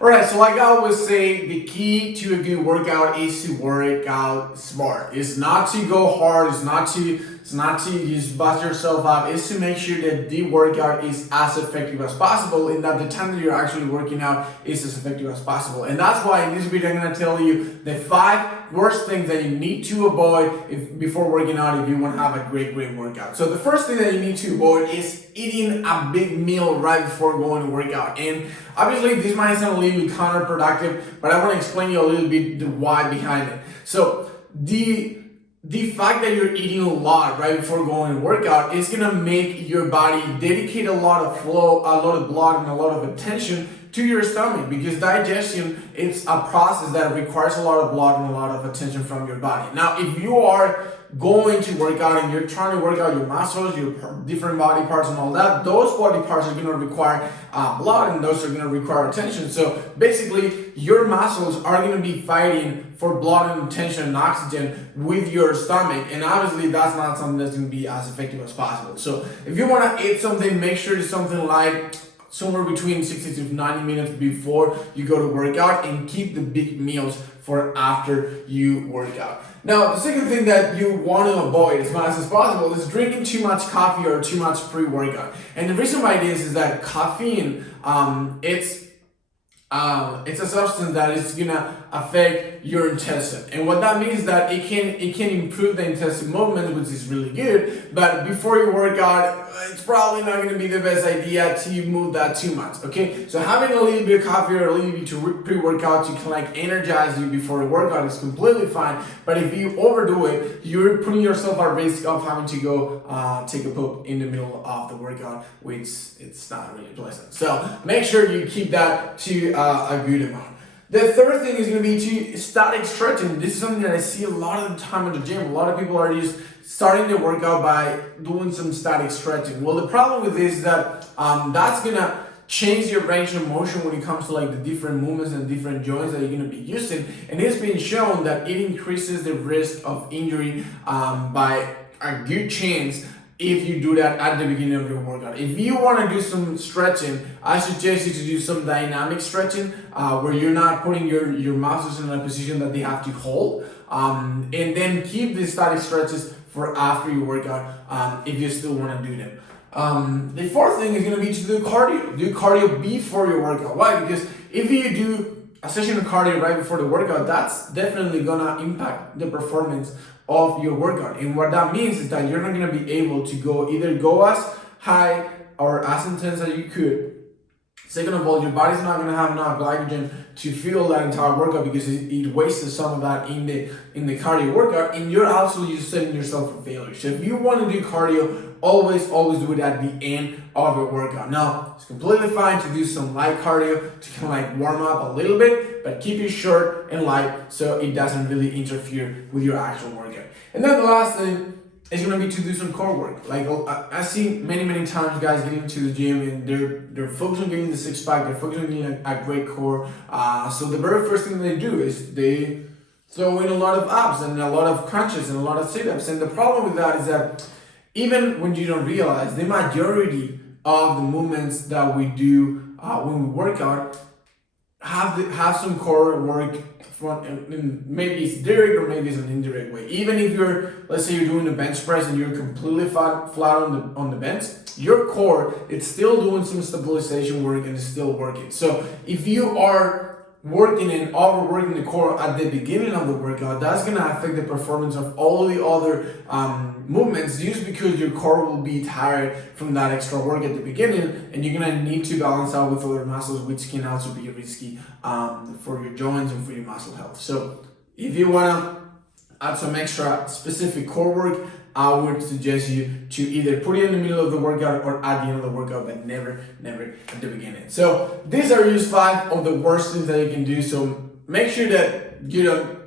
Alright, so like I always say, the key to a good workout is to work out smart. It's not to go hard, it's not to just bust yourself up, it's to make sure that the workout is as effective as possible and that the time that you're actually working out is as effective as possible. And that's why in this video I'm gonna tell you the 5 worst things that you need to avoid before working out if you want to have a great workout. So the first thing that you need to avoid is eating a big meal right before going to work out. And obviously this might sound a little bit counterproductive, but I want to explain you a little bit the why behind it. So the fact that you're eating a lot right before going to workout is gonna make your body dedicate a lot of flow, a lot of blood, and a lot of attention to your stomach, because digestion is a process that requires a lot of blood and a lot of attention from your body. Now, if you are going to work out and you're trying to work out your muscles, your different body parts and all that, those body parts are going to require blood, and those are going to require attention. So basically your muscles are going to be fighting for blood and attention and oxygen with your stomach, and obviously that's not something that's going to be as effective as possible. So if you want to eat something, make sure it's something like somewhere between 60 to 90 minutes before you go to work out, and keep the big meals for after you work out. Now, the second thing that you want to avoid as much as possible is drinking too much coffee or too much pre-workout. And the reason why it is that caffeine, it's a substance that is gonna affect your intestine, and what that means is that it can improve the intestine movement, which is really good. But before you work out, it's probably not going to be the best idea to move that too much. Okay, so having a little bit of coffee or a little bit of pre-workout to kind of energize you before the workout is completely fine. But if you overdo it, you're putting yourself at risk of having to go take a poop in the middle of the workout, which it's not really pleasant. So make sure you keep that to a good amount. The third thing is going to be to static stretching. This is something that I see a lot of the time in the gym. A lot of people are just starting their workout by doing some static stretching. Well, the problem with this is that that's going to change your range of motion when it comes to like the different movements and different joints that you're going to be using. And it's been shown that it increases the risk of injury by a good chance if you do that at the beginning of your workout. If you want to do some stretching, I suggest you to do some dynamic stretching where you're not putting your muscles in a position that they have to hold, and then keep these static stretches for after your workout if you still want to do them. The fourth thing is going to be to do cardio. Do cardio before your workout. Why? Because if you do a session of cardio right before the workout, that's definitely going to impact the performance of your workout. And what that means is that you're not going to be able to either go as high or as intense as you could. Second of all, your body's not going to have enough glycogen to fuel that entire workout, because it wastes some of that in the cardio workout, and you're also just setting yourself for failure. So if you want to do cardio, always do it at the end of your workout. Now, it's completely fine to do some light cardio to kind of like warm up a little bit, but keep it short and light so it doesn't really interfere with your actual workout. And then the last thing is going to be to do some core work. Like I see many times guys getting into the gym and they're focused on getting the six pack, they're focused on getting a great core. So the very first thing they do is they throw in a lot of abs and a lot of crunches and a lot of sit-ups. And the problem with that is that even when you don't realize, the majority of the movements that we do when we work out have some core work from, maybe it's direct or maybe it's an indirect way. Even if let's say you're doing a bench press and you're completely flat on the bench, your core, it's still doing some stabilization work and it's still working. So if you are working and overworking the core at the beginning of the workout, that's going to affect the performance of all the other movements, just because your core will be tired from that extra work at the beginning, and you're going to need to balance out with other muscles, which can also be risky for your joints and for your muscle health. So if you want to add some extra specific core work, I would suggest you to either put it in the middle of the workout or at the end of the workout, but never at the beginning. So these are just 5 of the worst things that you can do. So make sure that you don't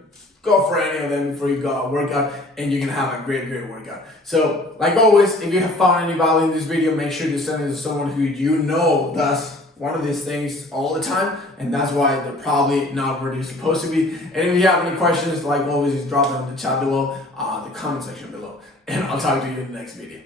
go for any of them before you go out workout, and you're gonna have a great workout. So like always, if you have found any value in this video, make sure to send it to someone who you know does one of these things all the time, and that's why they're probably not where they're supposed to be. And if you have any questions, like always, just drop them in the chat below, the comment section below, and I'll talk to you in the next video.